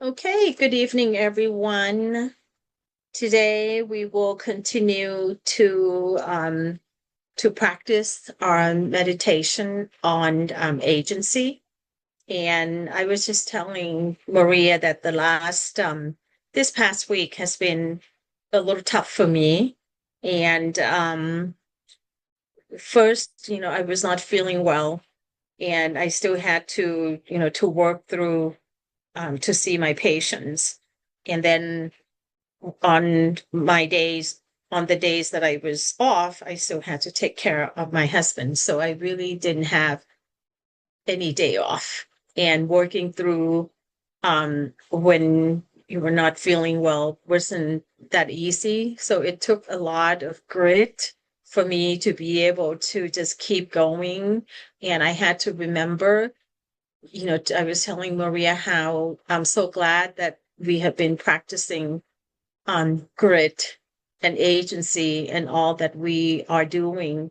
Okay, good evening, everyone. Today we will continue to practice our meditation on agency. And I was just telling Maria that the last this past week has been a little tough for me. And first, I was not feeling well, and I still had to work through to see my patients. And then on my days, on the days that I was off, I still had to take care of my husband. So I really didn't have any day off. And working through when you were not feeling well wasn't that easy. So it took a lot of grit for me to be able to just keep going. And I had to remember, I was telling Maria how I'm so glad that we have been practicing on grit and agency and all that we are doing.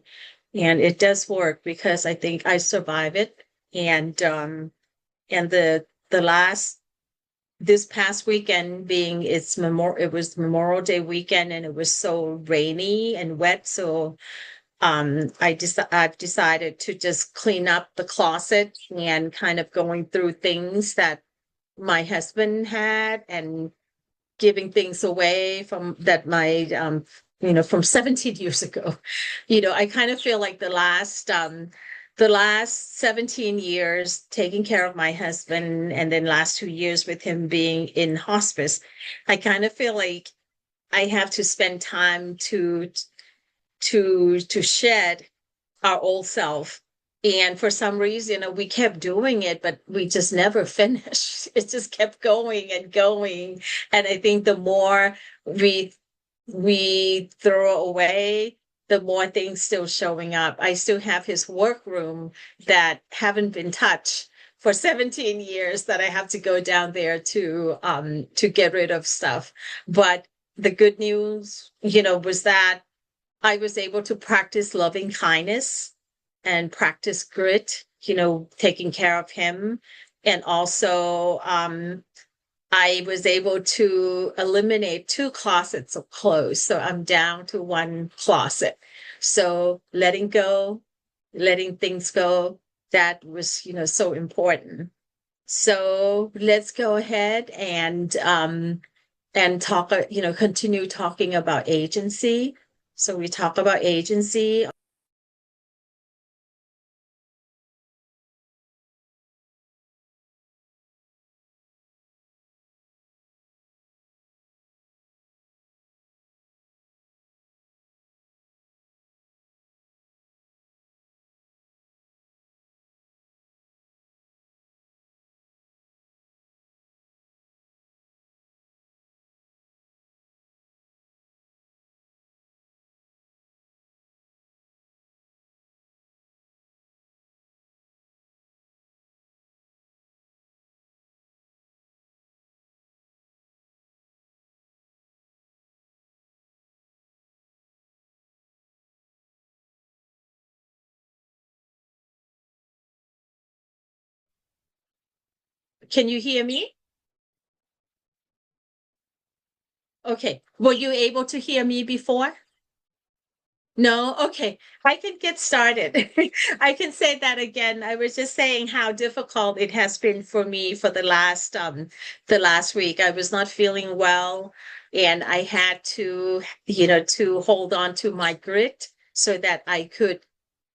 And it does work because I think I survive it. And the last this past weekend being it was Memorial Day weekend, and it was so rainy and wet. So I've decided to just clean up the closet and kind of going through things that my husband had and giving things away from that my from 17 years ago. I kind of feel like the last 17 years taking care of my husband, and then last 2 years with him being in hospice, I kind of feel like I have to spend time to shed our old self. And for some reason, we kept doing it, but we just never finished. It just kept going and going. And I think the more we we throw away, the more things still showing up. I still have his workroom that haven't been touched for 17 years that I have to go down there to get rid of stuff. But the good news, was that I was able to practice loving kindness and practice grit, taking care of him. And also, I was able to eliminate two closets of clothes. So I'm down to one closet. So letting go, letting things go, that was, so important. So let's go ahead and talk, continue talking about agency. So we talk about agency. Can you hear me? Okay. Were you able to hear me before? No? Okay. I can get started. I can say that again. I was just saying how difficult it has been for me for the last week. I was not feeling well, and I had to hold on to my grit so that I could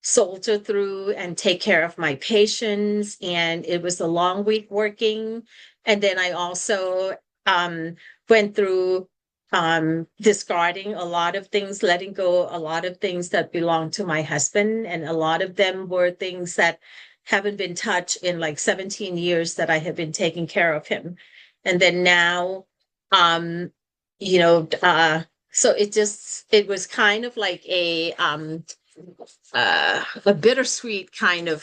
soldier through and take care of my patients. And it was a long week working. And then I also went through discarding a lot of things, letting go a lot of things that belong to my husband. And a lot of them were things that haven't been touched in like 17 years that I have been taking care of him. And then now, um, so it was kind of like a bittersweet kind of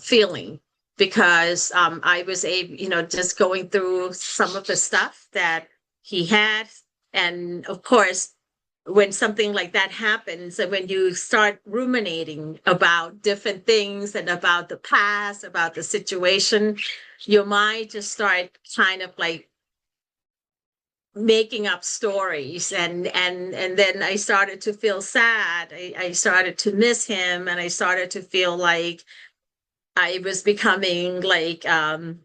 feeling, because I was able, just going through some of the stuff that he had. And of course, when something like that happens, and when you start ruminating about different things and about the past, about the situation, your mind just start kind of like making up stories, and then I started to feel sad. I started to miss him, and I started to feel like I was becoming like a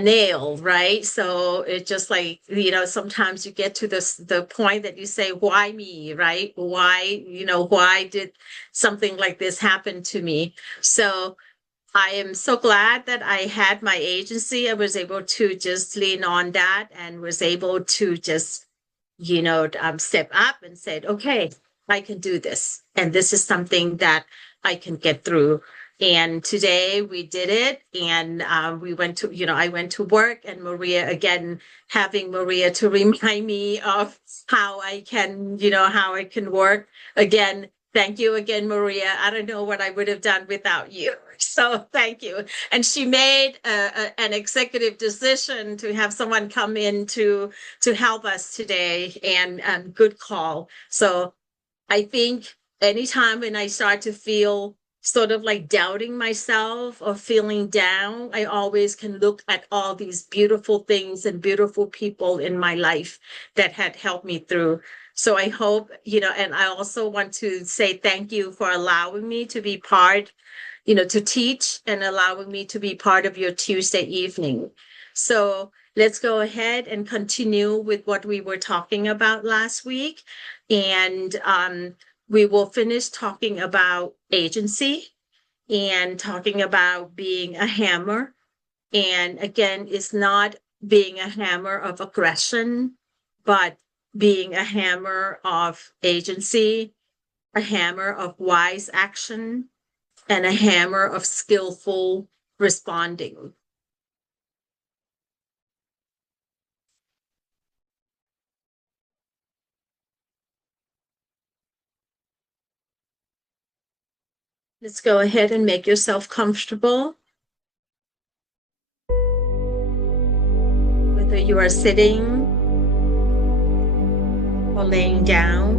nail, right? So it's just like, sometimes you get to the point that you say, why me, right? Why, why did something like this happen to me? So I am so glad that I had my agency. I was able to just lean on that and was able to just, step up and said, okay, I can do this. And this is something that I can get through. And today we did it. And we went to, I went to work, and Maria, again, having Maria to remind me of how I can, how I can work again. Thank you again, Maria. I don't know what I would have done without you. So thank you. And she made an executive decision to have someone come in to help us today, and good call. So I think anytime when I start to feel sort of like doubting myself or feeling down, I always can look at all these beautiful things and beautiful people in my life that had helped me through. So I hope, and I also want to say thank you for allowing me to be part, to teach, and allowing me to be part of your Tuesday evening. So let's go ahead and continue with what we were talking about last week. And we will finish talking about agency and talking about being a hammer. And again, it's not being a hammer of aggression, but being a hammer of agency, a hammer of wise action, and a hammer of skillful responding. Let's go ahead and make yourself comfortable. Whether you are sitting or laying down,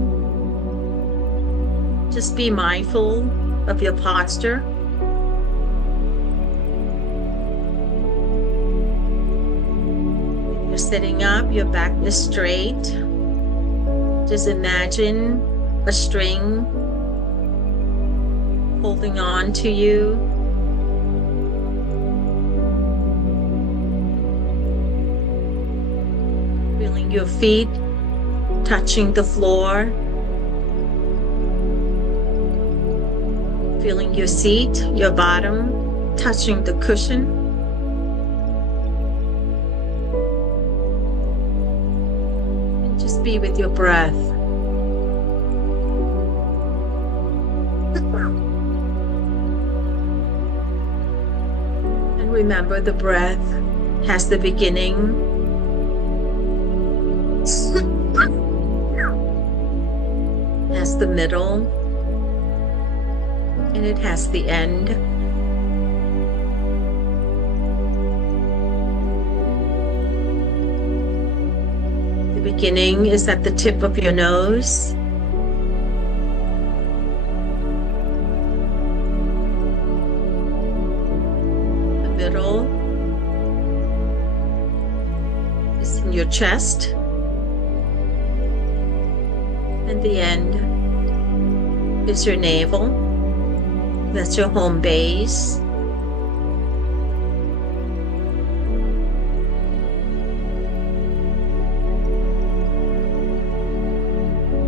just be mindful of your posture. If you're sitting up, your back is straight. Just imagine a string holding on to you. Feeling your feet touching the floor. Feeling your seat, your bottom, touching the cushion. And just be with your breath. And remember, the breath has the beginning, has the middle, and it has the end. The beginning is at the tip of your nose. The middle is in your chest. And the end is your navel. That's your home base.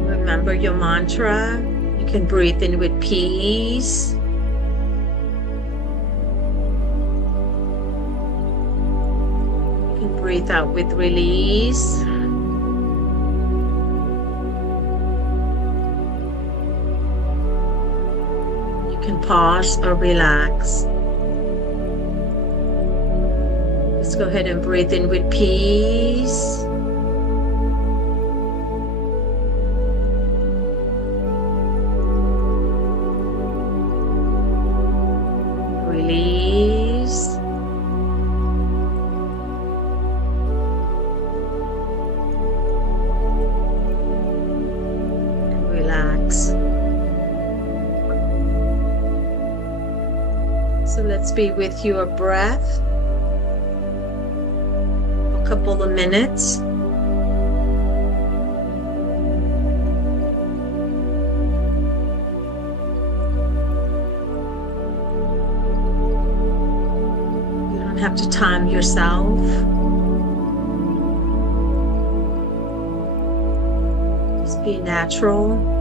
Remember your mantra. You can breathe in with peace. You can breathe out with release. Pause or relax. Let's go ahead and breathe in with peace. Release. Let's be with your breath a couple of minutes. You don't have to time yourself. Just be natural.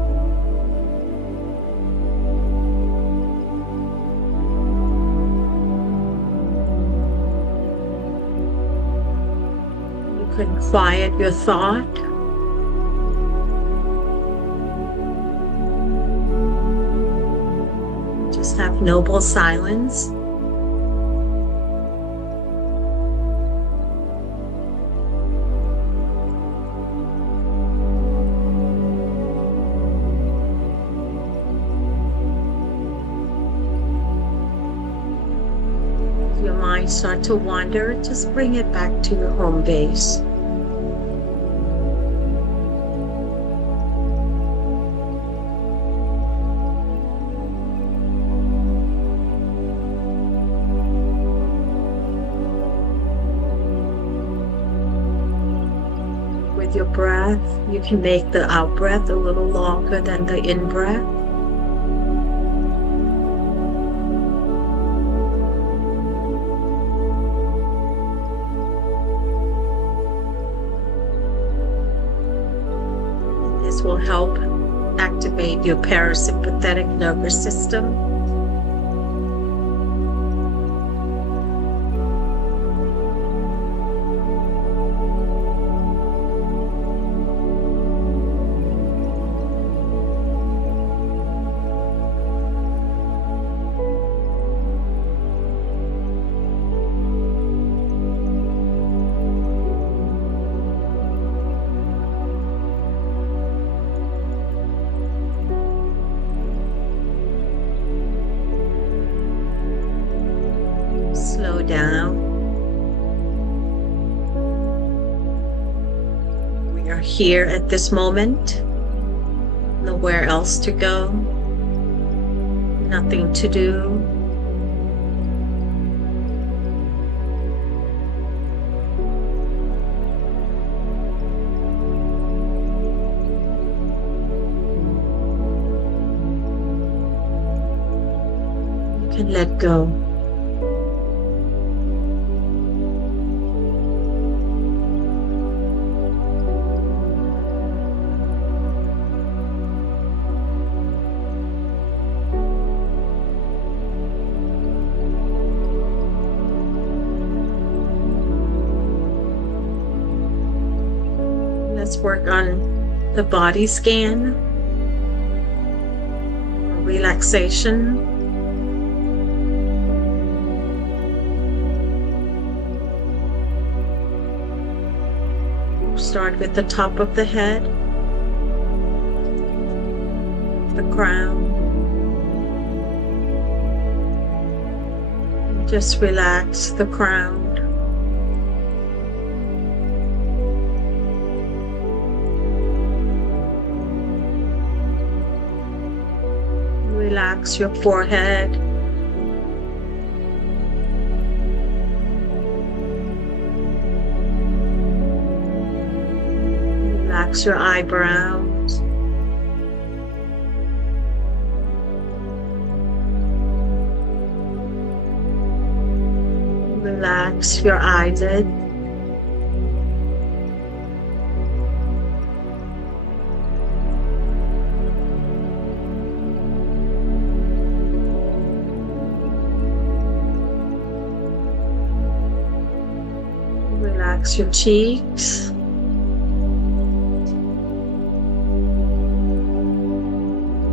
You can quiet your thought. Just have noble silence. Your mind start to wander, just bring it back to your home base. With your breath, you can make the out breath a little longer than the in breath. This will help activate your parasympathetic nervous system. Slow down. We are here at this moment. Nowhere else to go. Nothing to do. You can let go. Let's work on the body scan, relaxation. Start with the top of the head, the crown. Just relax the crown. Relax your forehead. Relax your eyebrows. Relax your eyelid. Relax your cheeks.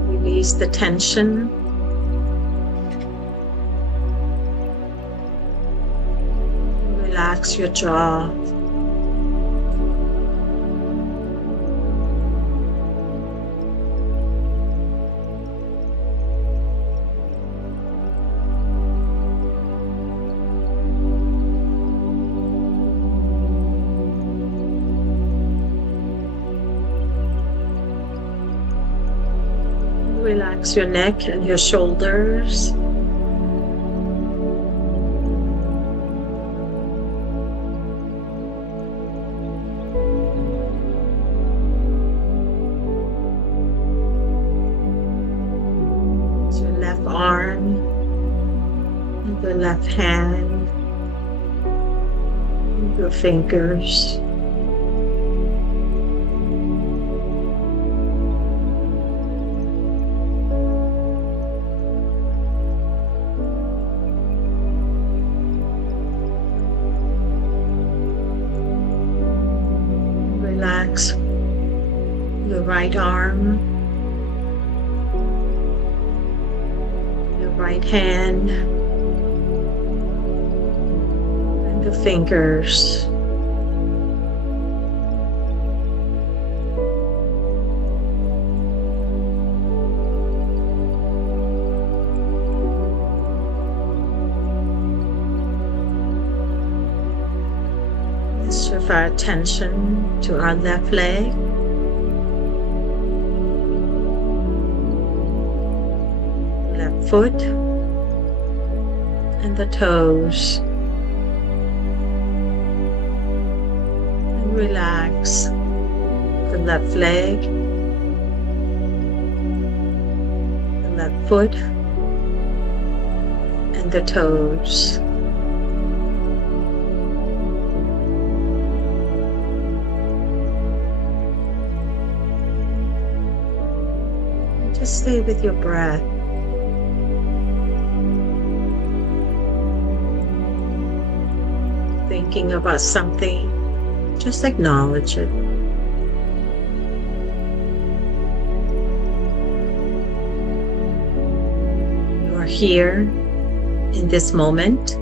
Release the tension. Relax your jaw. Relax your neck and your shoulders. left hand, your fingers. Relax your right arm, your right hand, and the fingers. Let's shift our attention to our left leg. Left foot and the toes. And relax the left leg, the left foot, and the toes. Just stay with your breath. Thinking about something, just acknowledge it. You are here in this moment.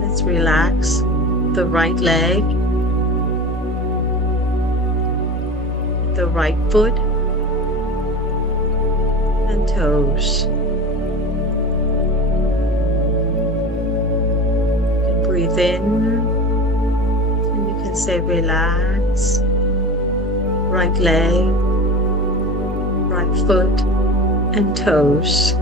Let's relax the right leg, the right foot, and toes. You can breathe in and you can say relax. Right leg, right foot, and toes.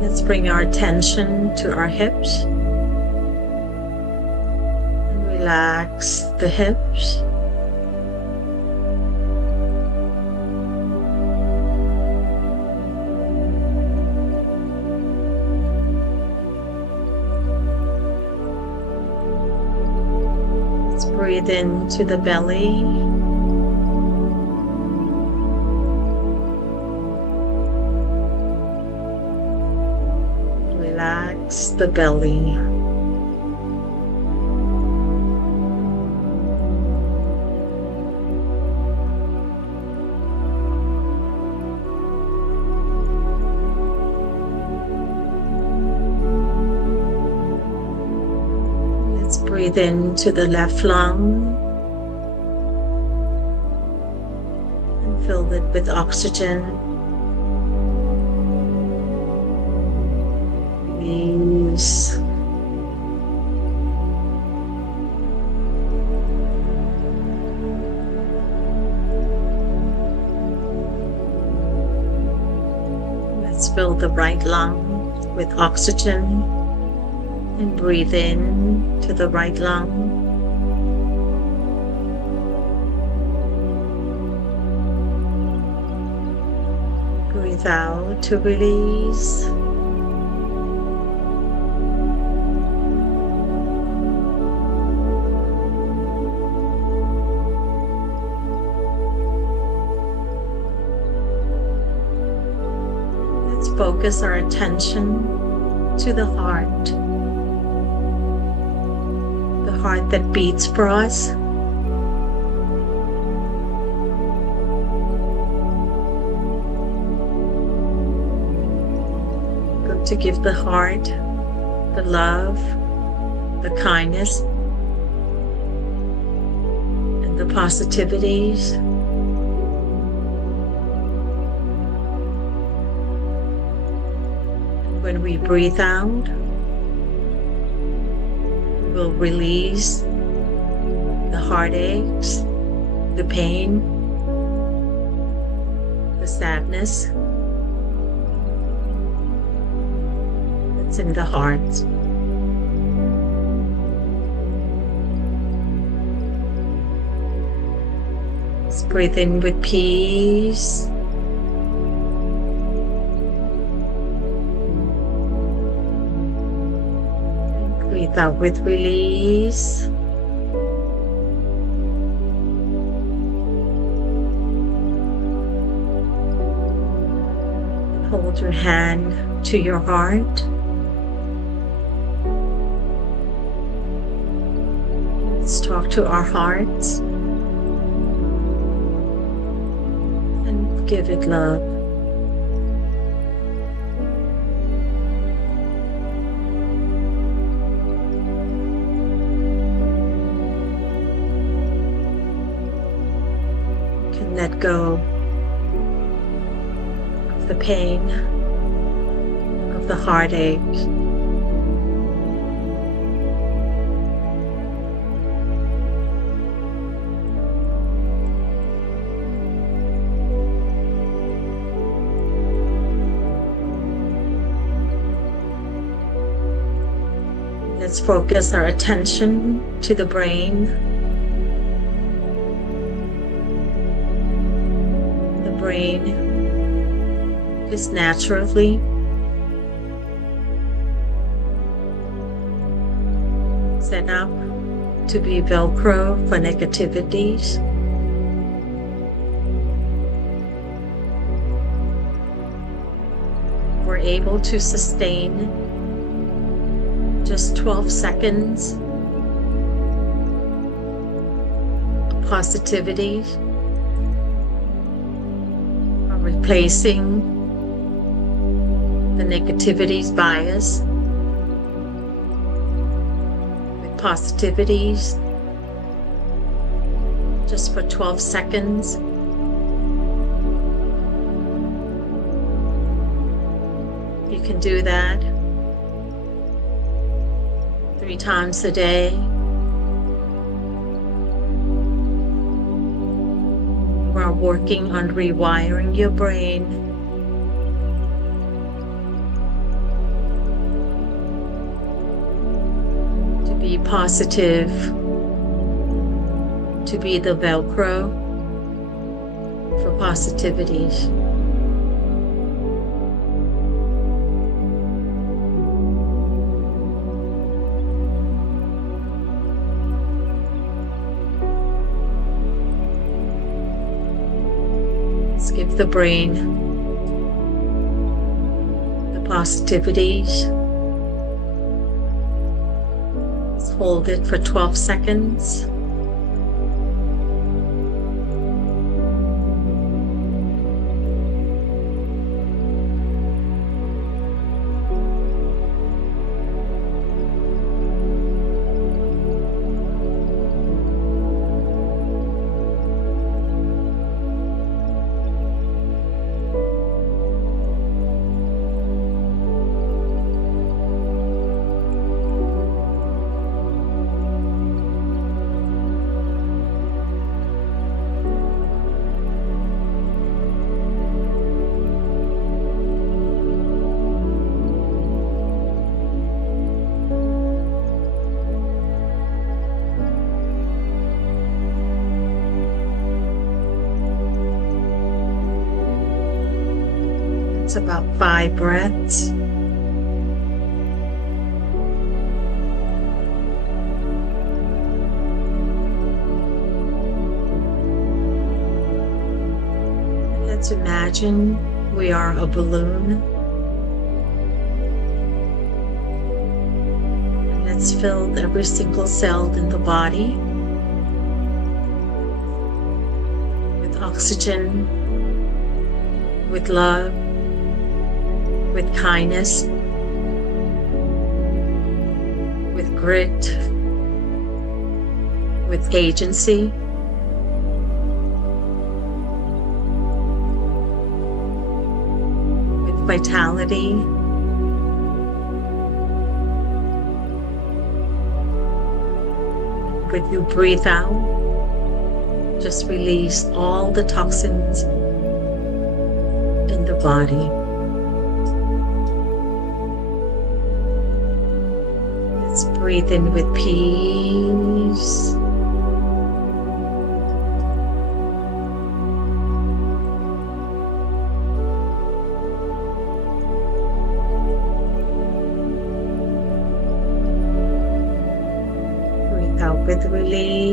Let's bring our attention to our hips. Relax the hips. Let's breathe into the belly. Relax the belly. Breathe into the left lung and fill it with oxygen. Release. Let's fill the right lung with oxygen. And breathe in to the right lung. Breathe out to release. Let's focus our attention to the heart. Heart that beats for us. Go to give the heart the love, the kindness, and the positivities. And when we breathe out, will release the heartaches, the pain, the sadness that's in the heart. breathe in with peace. Breathe out with release. Hold your hand to your heart. Let's talk to our hearts and give it love. You can let go of the pain, of the heartache. Let's focus our attention to the brain. The brain is naturally set up to be Velcro for negativities. We're able to sustain just 12 seconds of positivity, replacing the negativity's bias with positivities just for 12 seconds. You can do that 3 times a day. We're working on rewiring your brain to be positive, to be the Velcro for positivities. Give the brain the positivities. Let's hold it for 12 seconds. It's about 5 breaths. Let's imagine we are a balloon. And let's fill every single cell in the body with oxygen, with love, with kindness, with grit, with agency, with vitality, when you breathe out, just release all the toxins in the body. Let's breathe in with peace. Out with release.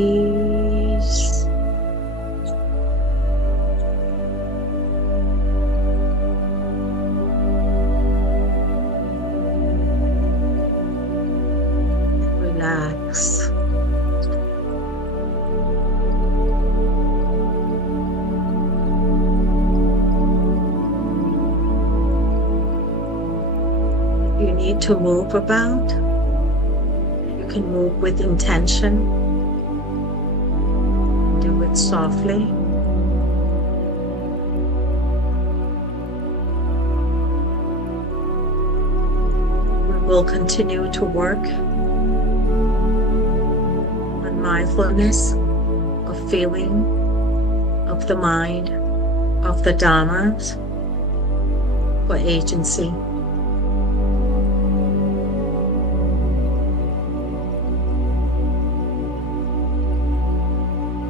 Relax. If you need to move about, you can move with intention. Do it softly. We will continue to work on mindfulness of feeling, of the mind, of the dhammas for agency.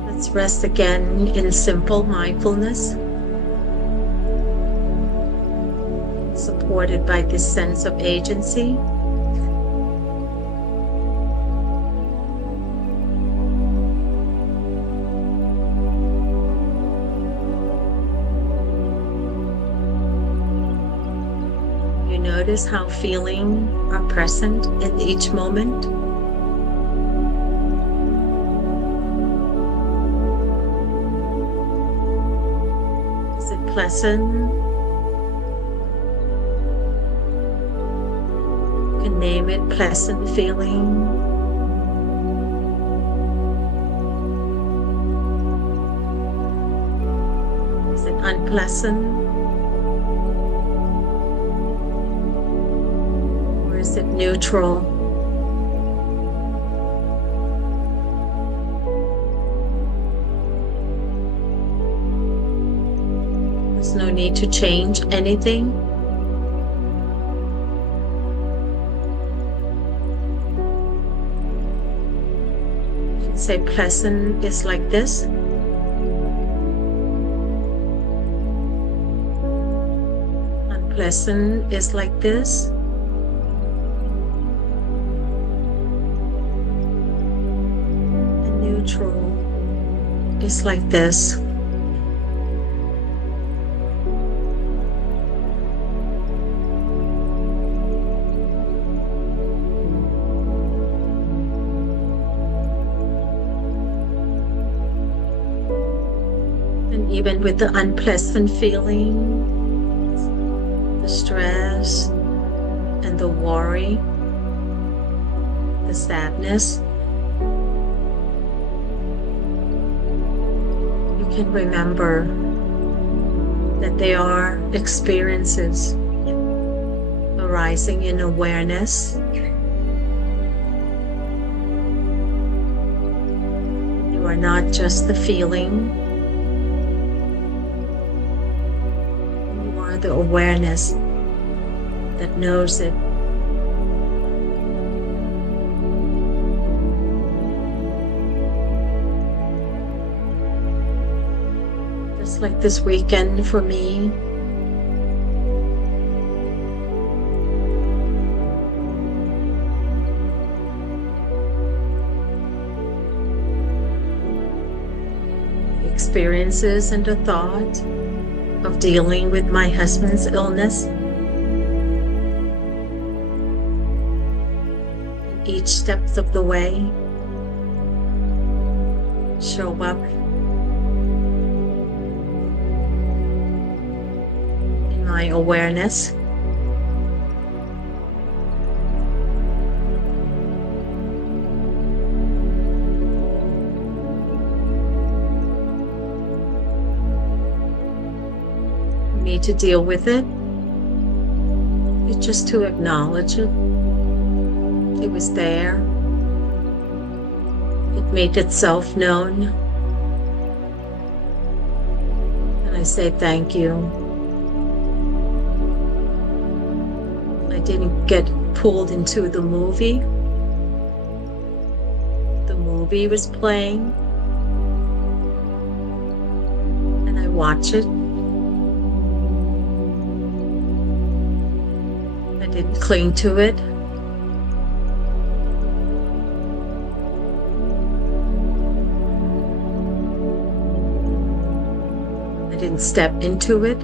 Let's rest again in simple mindfulness, supported by this sense of agency. You notice how feelings are present in each moment. Is it pleasant? You can name it pleasant feeling. Is it unpleasant? Is it neutral? There's no need to change anything. You can say pleasant is like this. Unpleasant is like this. Is like this. And even with the unpleasant feeling, the stress and the worry, the sadness, can remember that they are experiences arising in awareness. You are not just the feeling. You are the awareness that knows it. Like this weekend for me, the experiences and the thought of dealing with my husband's illness. Each step of the way show up my awareness. For me to deal with it, it's just to acknowledge it. It was there. It made itself known. And I say thank you. I didn't get pulled into the movie. The movie was playing, and I watched it. I didn't cling to it. didn't step into it.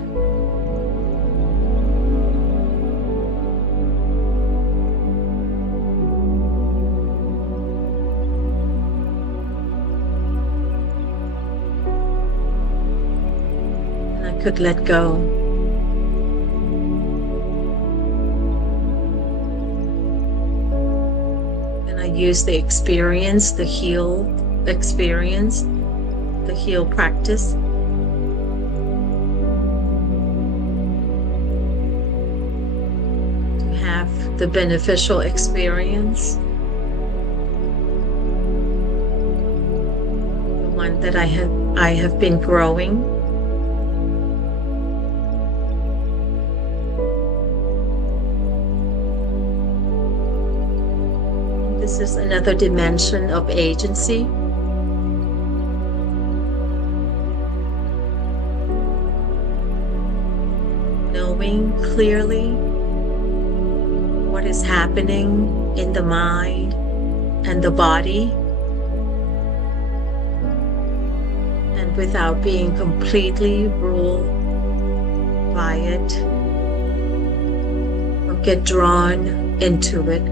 And I could let go. And I used the experience, the heal experience, the heal practice, to have the beneficial experience, the one that I have been growing. This is another dimension of agency. Knowing clearly what is happening in the mind and the body, and without being completely ruled by it or get drawn into it.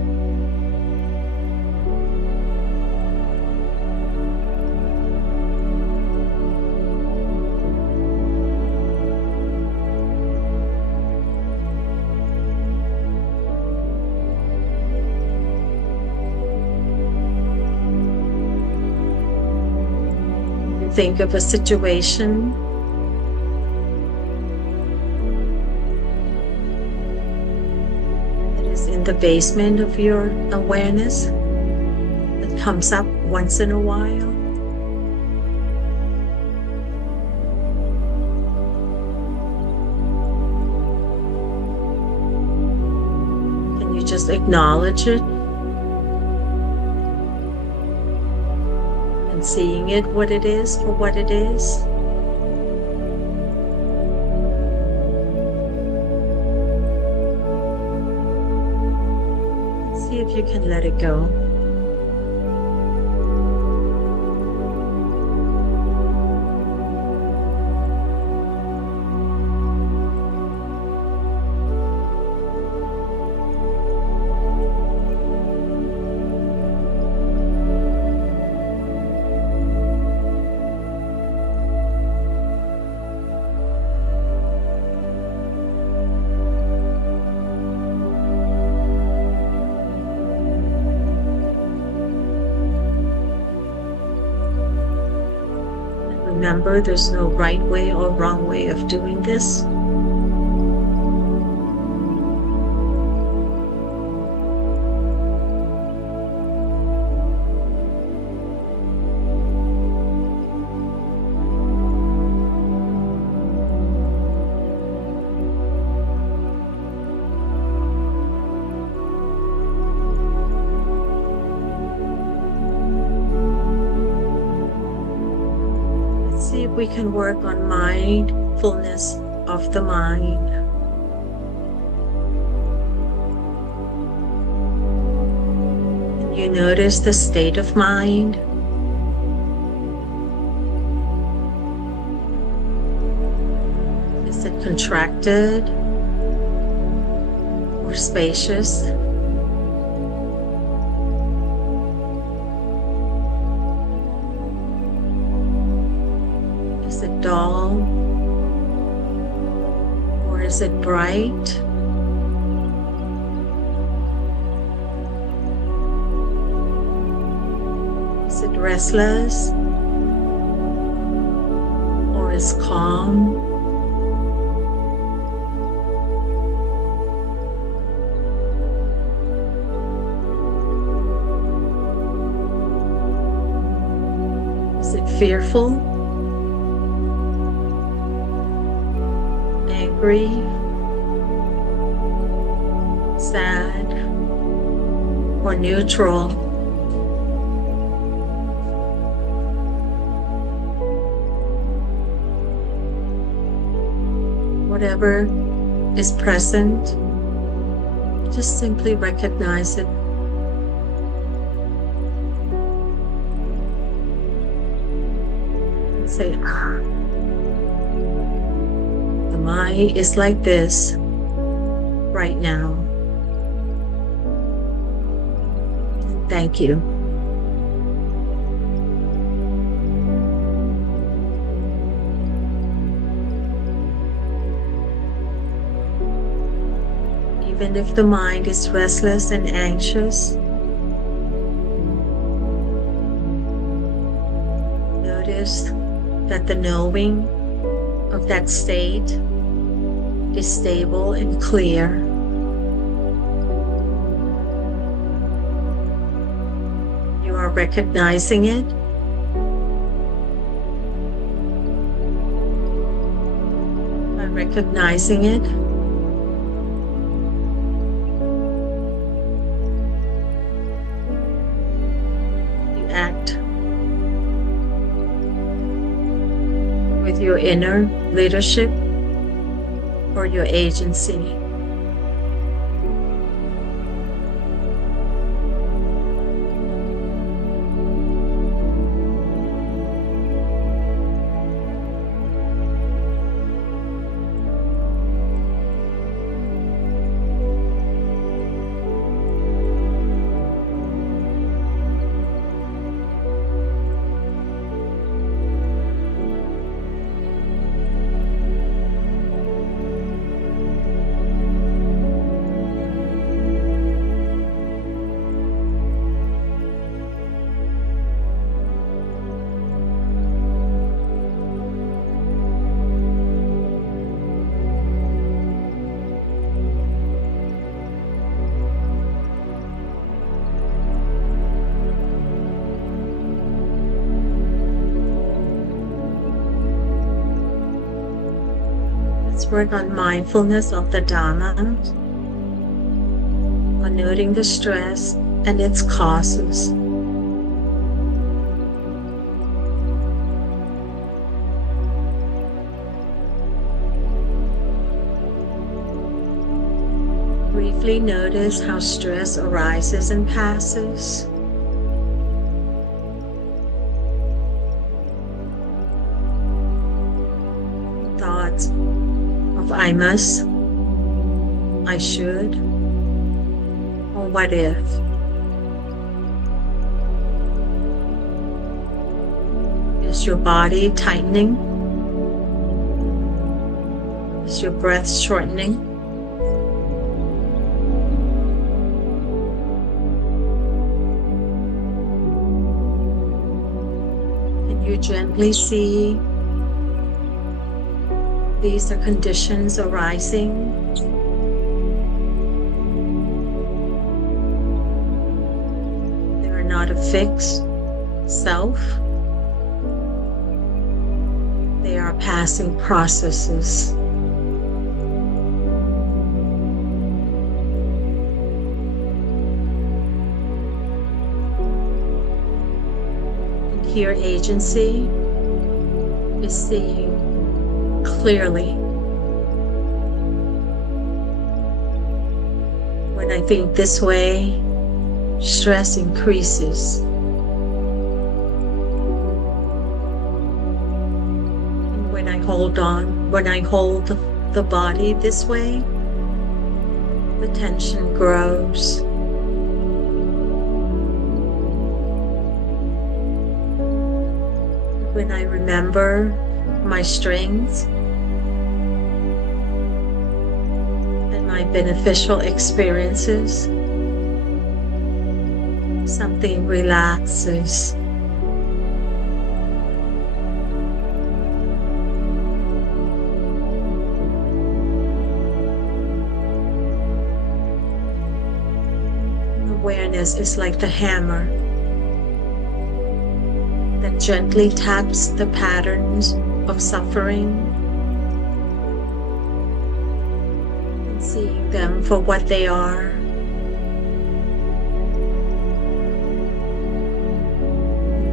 Think of a situation that is in the basement of your awareness, that comes up once in a while. Can you just acknowledge it? Seeing it what it is for what it is. See if you can let it go. Remember, there's no right way or wrong way of doing this. See if we can work on mindfulness of the mind. And you notice the state of mind. Is it contracted or spacious? Is it dull or is it bright? Is it restless or is calm? Is it fearful? Angry, sad, or neutral? Whatever is present, just simply recognize it. And say, mind is like this right now. Thank you. Even if the mind is restless and anxious, notice that the knowing of that state is stable and clear. You are recognizing it. By recognizing it, you act with your inner leadership or your agency. Let's work on mindfulness of the Dhamma, on noting the stress and its causes. Briefly notice how stress arises and passes. Thoughts of I must, I should, or what if. Is your body tightening? Is your breath shortening? Can you gently see these are conditions arising? They are not a fixed self. They are passing processes. And here agency is seeing clearly. When I think this way, stress increases. And when I hold the body this way, the tension grows. When I remember my strengths and my beneficial experiences, something relaxes. Awareness is like the hammer that gently taps the patterns of suffering and seeing them for what they are.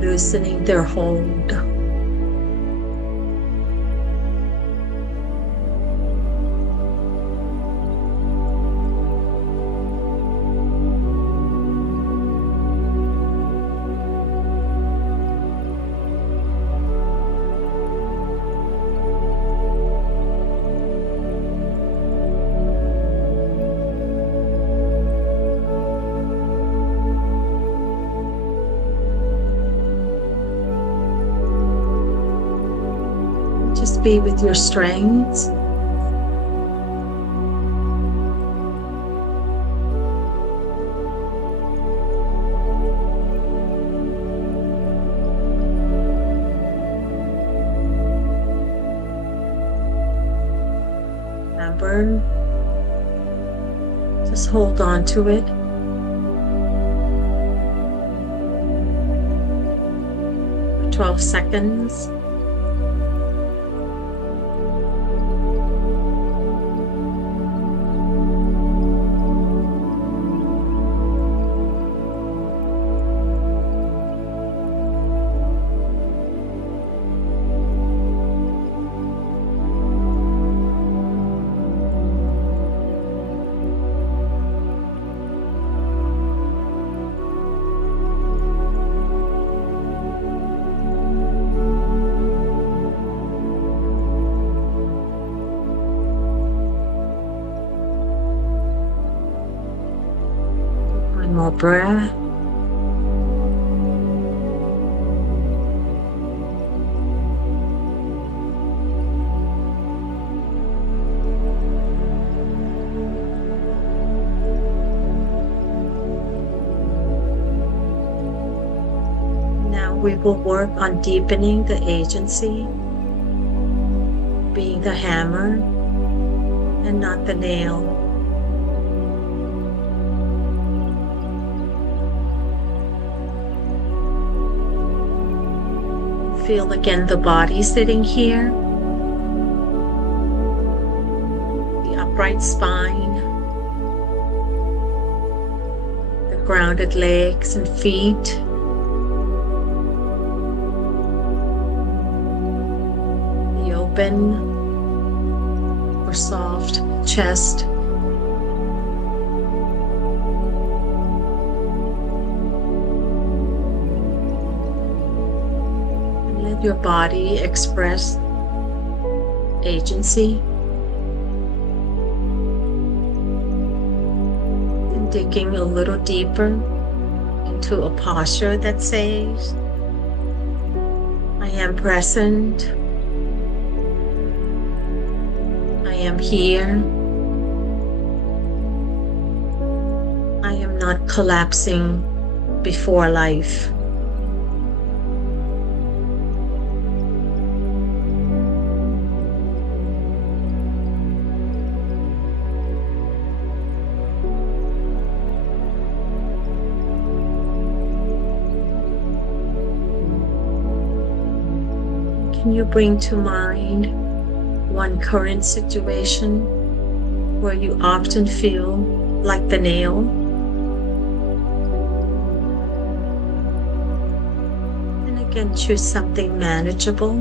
Loosening their hold. Just be with your strengths. Remember, just hold on to it. For 12 seconds. One more breath. Now we will work on deepening the agency, being the hammer and not the nail. Feel again the body sitting here, the upright spine, the grounded legs and feet, the open or soft chest. Your body express agency, and digging a little deeper into a posture that says, I am present, I am here, I am not collapsing before life. Can you bring to mind one current situation where you often feel like the nail? And again, choose something manageable.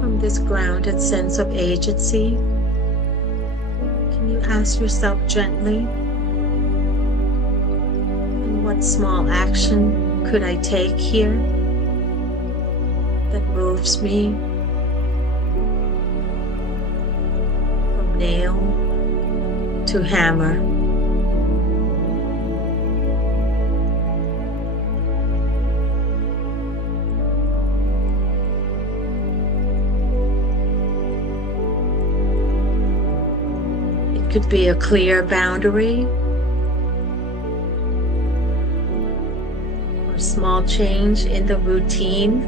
From this grounded sense of agency, can you ask yourself gently, what small action could I take here that moves me from nail to hammer? It could be a clear boundary, small change in the routine.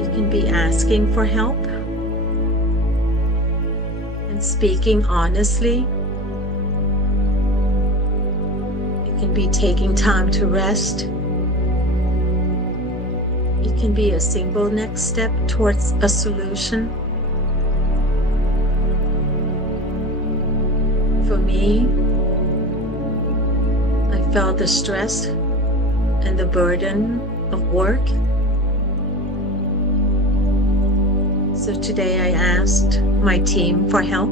It can be asking for help and speaking honestly. It can be taking time to rest. It can be a single next step towards a solution. For me, I felt the stress and the burden of work. So today I asked my team for help.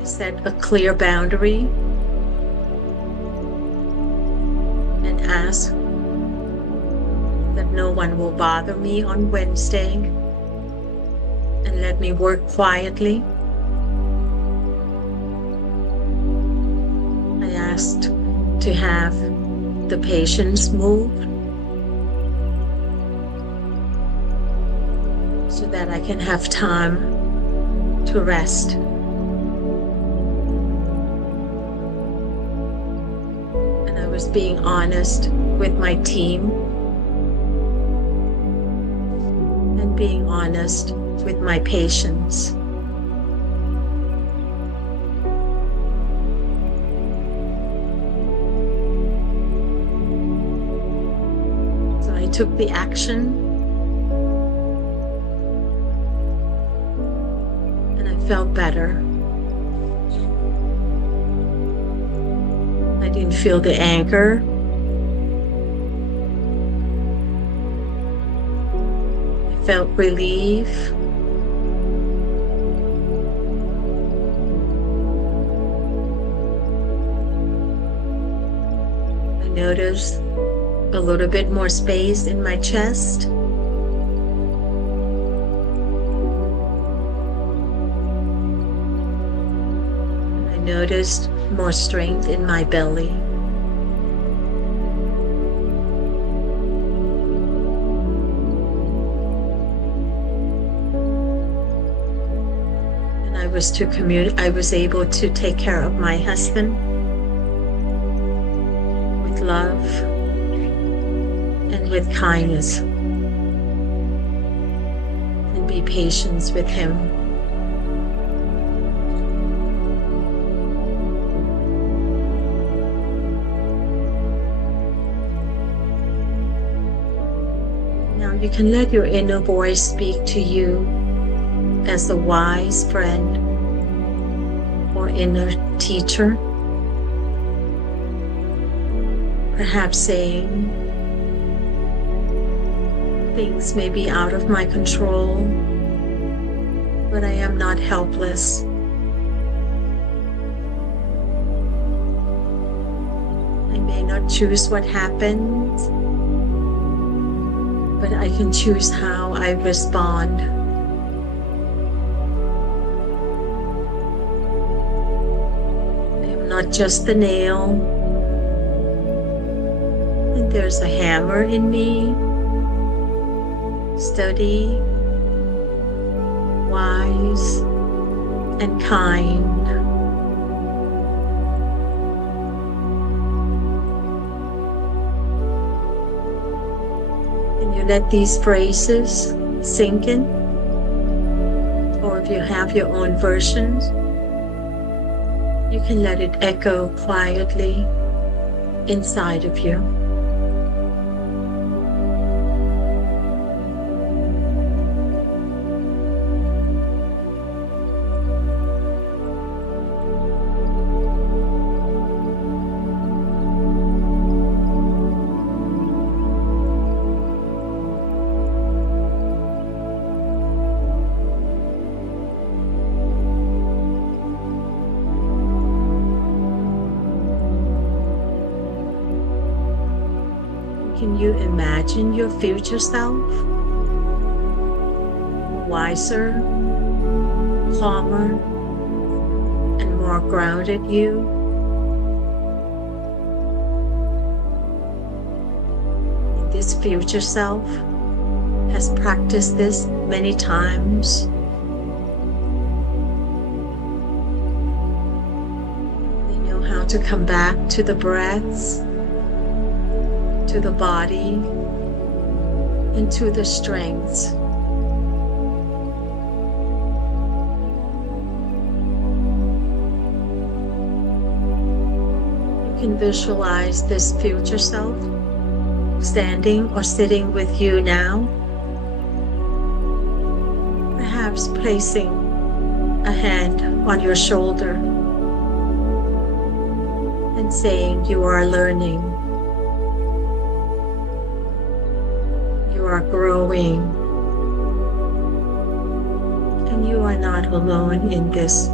I set a clear boundary and asked that no one will bother me on Wednesday. and let me work quietly. I asked to have the patients move so that I can have time to rest. And I was being honest with my team and being honest with my patients. So I took the action and I felt better. I didn't feel the anger. I felt relief. I noticed a little bit more space in my chest. I noticed more strength in my belly. And I was able to take care of my husband with love and with kindness and be patient with him. You can let your inner voice speak to you as a wise friend or inner teacher, perhaps saying, things may be out of my control, but I am not helpless. I may not choose what happens, but I can choose how I respond. I am not just the nail, and there's a hammer in me, steady, wise, and kind. Let these phrases sink in, or if you have your own versions, you can let it echo quietly inside of you. Can you imagine your future self? Wiser, calmer, and more grounded you? This future self has practiced this many times. They know how to come back to the breaths, to the body, and to the strengths. You can visualize this future self standing or sitting with you now, perhaps placing a hand on your shoulder and saying you are learning. You are growing, and you are not alone in this.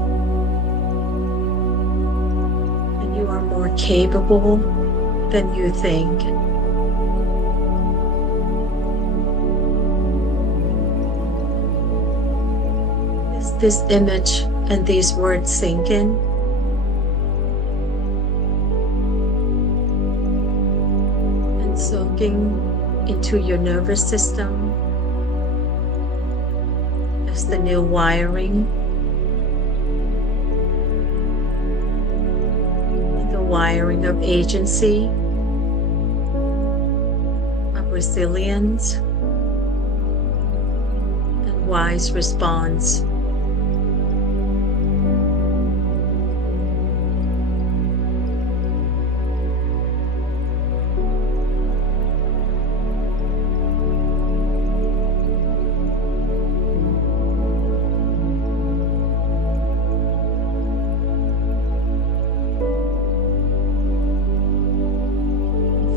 And you are more capable than you think. this image and these words sink in. And soaking into your nervous system as the new wiring. And the wiring of agency, of resilience, and wise response.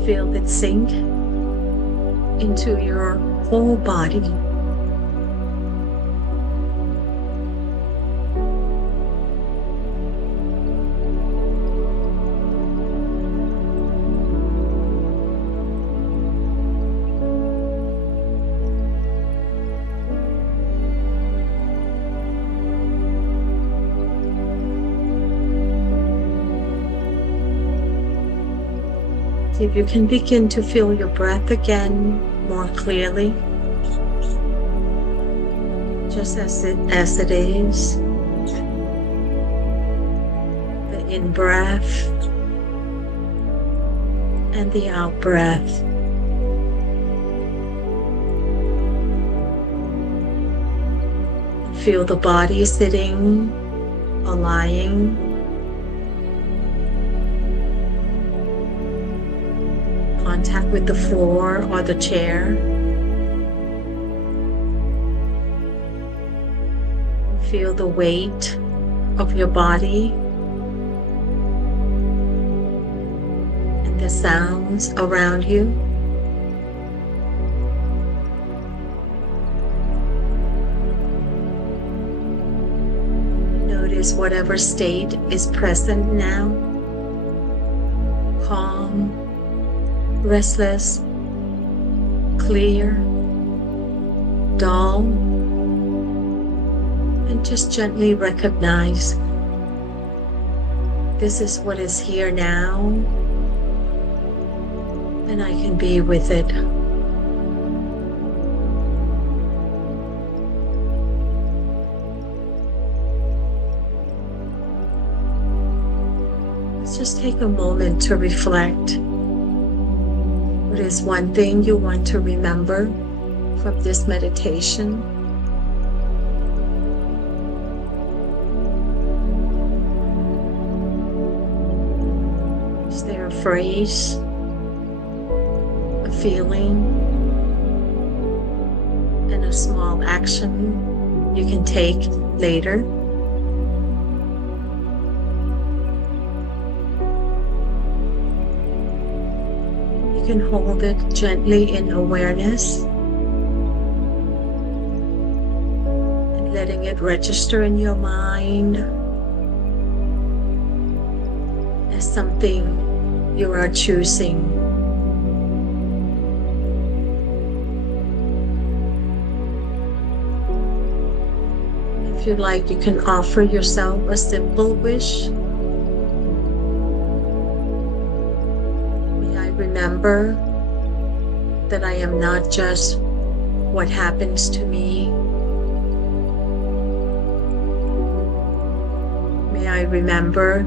Feel it sink into your whole body. If you can begin to feel your breath again more clearly, just as it is, the in-breath and the out-breath. Feel the body sitting or lying. Contact with the floor or the chair. Feel the weight of your body and the sounds around you. Notice whatever state is present now. Calm, restless, clear, dull, and just gently recognize this is what is here now, and I can be with it. Let's just take a moment to reflect. What is one thing you want to remember from this meditation? Is there a phrase, a feeling, and a small action you can take later? You can hold it gently in awareness and letting it register in your mind as something you are choosing. If you like, you can offer yourself a simple wish. Remember that I am not just what happens to me. May I remember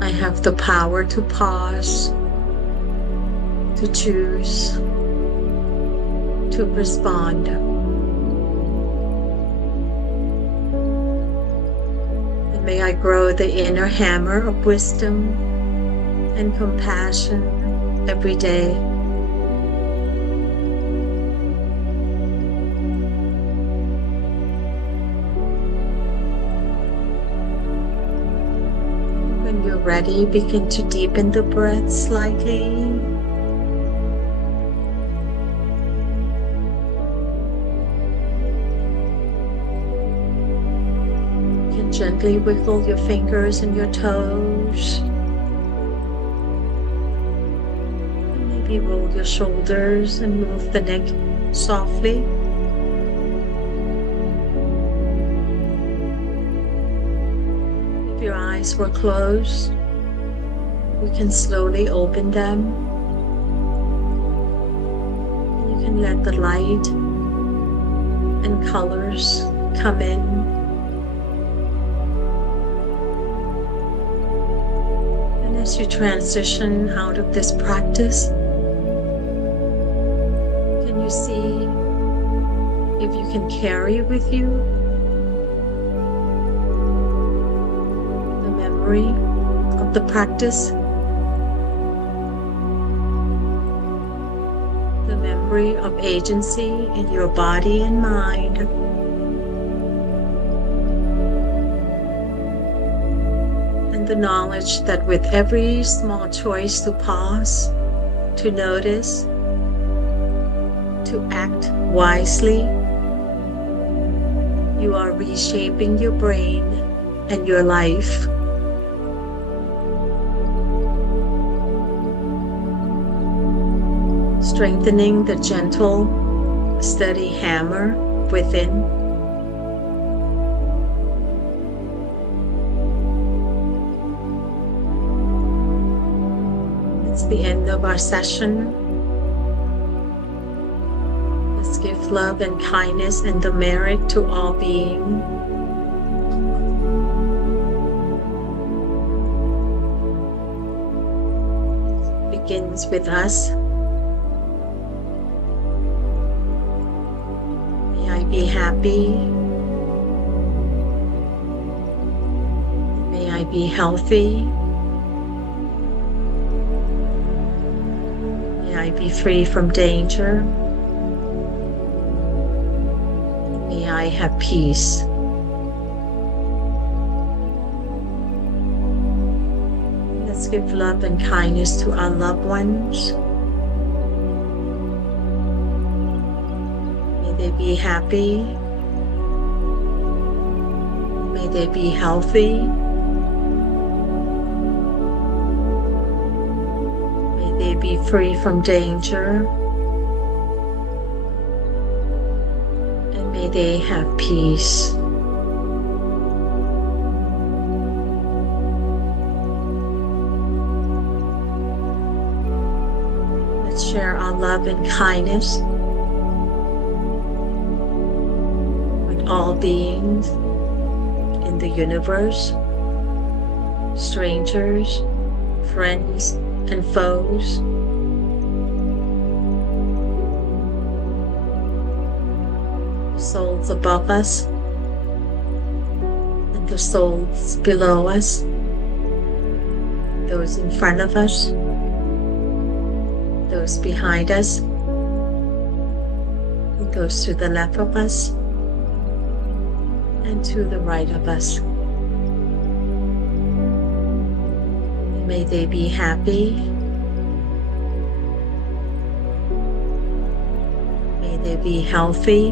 I have the power to pause, to choose, to respond. And may I grow the inner hammer of wisdom and compassion every day. When you're ready, begin to deepen the breath slightly. You can gently wiggle your fingers and your toes. Roll your shoulders and move the neck softly. If your eyes were closed, you can slowly open them. You can let the light and colors come in. And as you transition out of this practice, can you see if you can carry with you the memory of the practice, the memory of agency in your body and mind, and the knowledge that with every small choice to pause, to notice, to act wisely, you are reshaping your brain and your life. Strengthening the gentle, steady hammer within. It's the end of our session. Let's give love and kindness and the merit to all beings. Begins with us. May I be happy. May I be healthy. May I be free from danger. May I have peace. Let's give love and kindness to our loved ones. May they be happy. May they be healthy. May they be free from danger. And may they have peace. Share our love and kindness with all beings in the universe, strangers, friends, and foes. Souls above us and the souls below us, those in front of us, those behind us, and those to the left of us, and to the right of us. May they be happy. May they be healthy.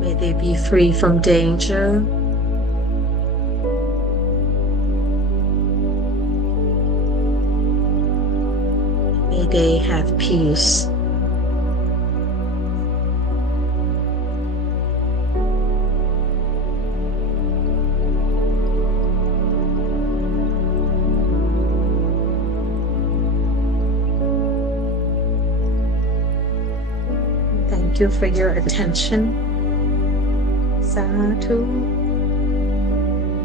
May they be free from danger. May they have peace. Thank you for your attention. Sadhu.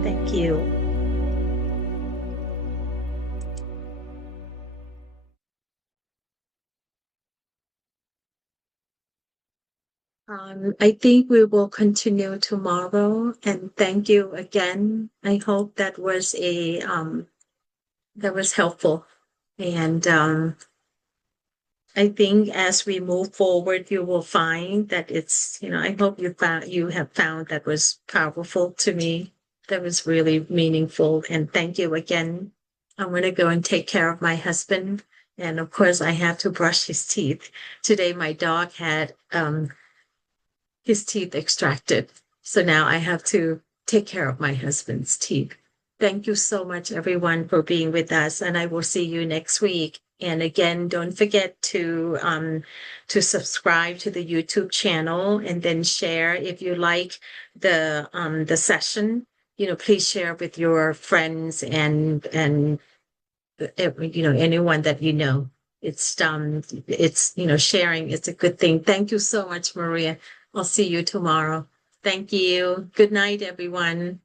Thank you. I think we will continue tomorrow, and thank you again. I hope that was that was helpful, and I think as we move forward, you will find that it's, I hope you have found that was powerful to me. That was really meaningful, and thank you again. I'm going to go and take care of my husband, and of course, I have to brush his teeth today. My dog had his teeth extracted. So now I have to take care of my husband's teeth. Thank you so much, everyone, for being with us. And I will see you next week. And again, don't forget to subscribe to the YouTube channel and then share if you like the session. Please share with your friends and anyone that you know. It's sharing. It's a good thing. Thank you so much, Maria. I'll see you tomorrow. Thank you. Good night, everyone.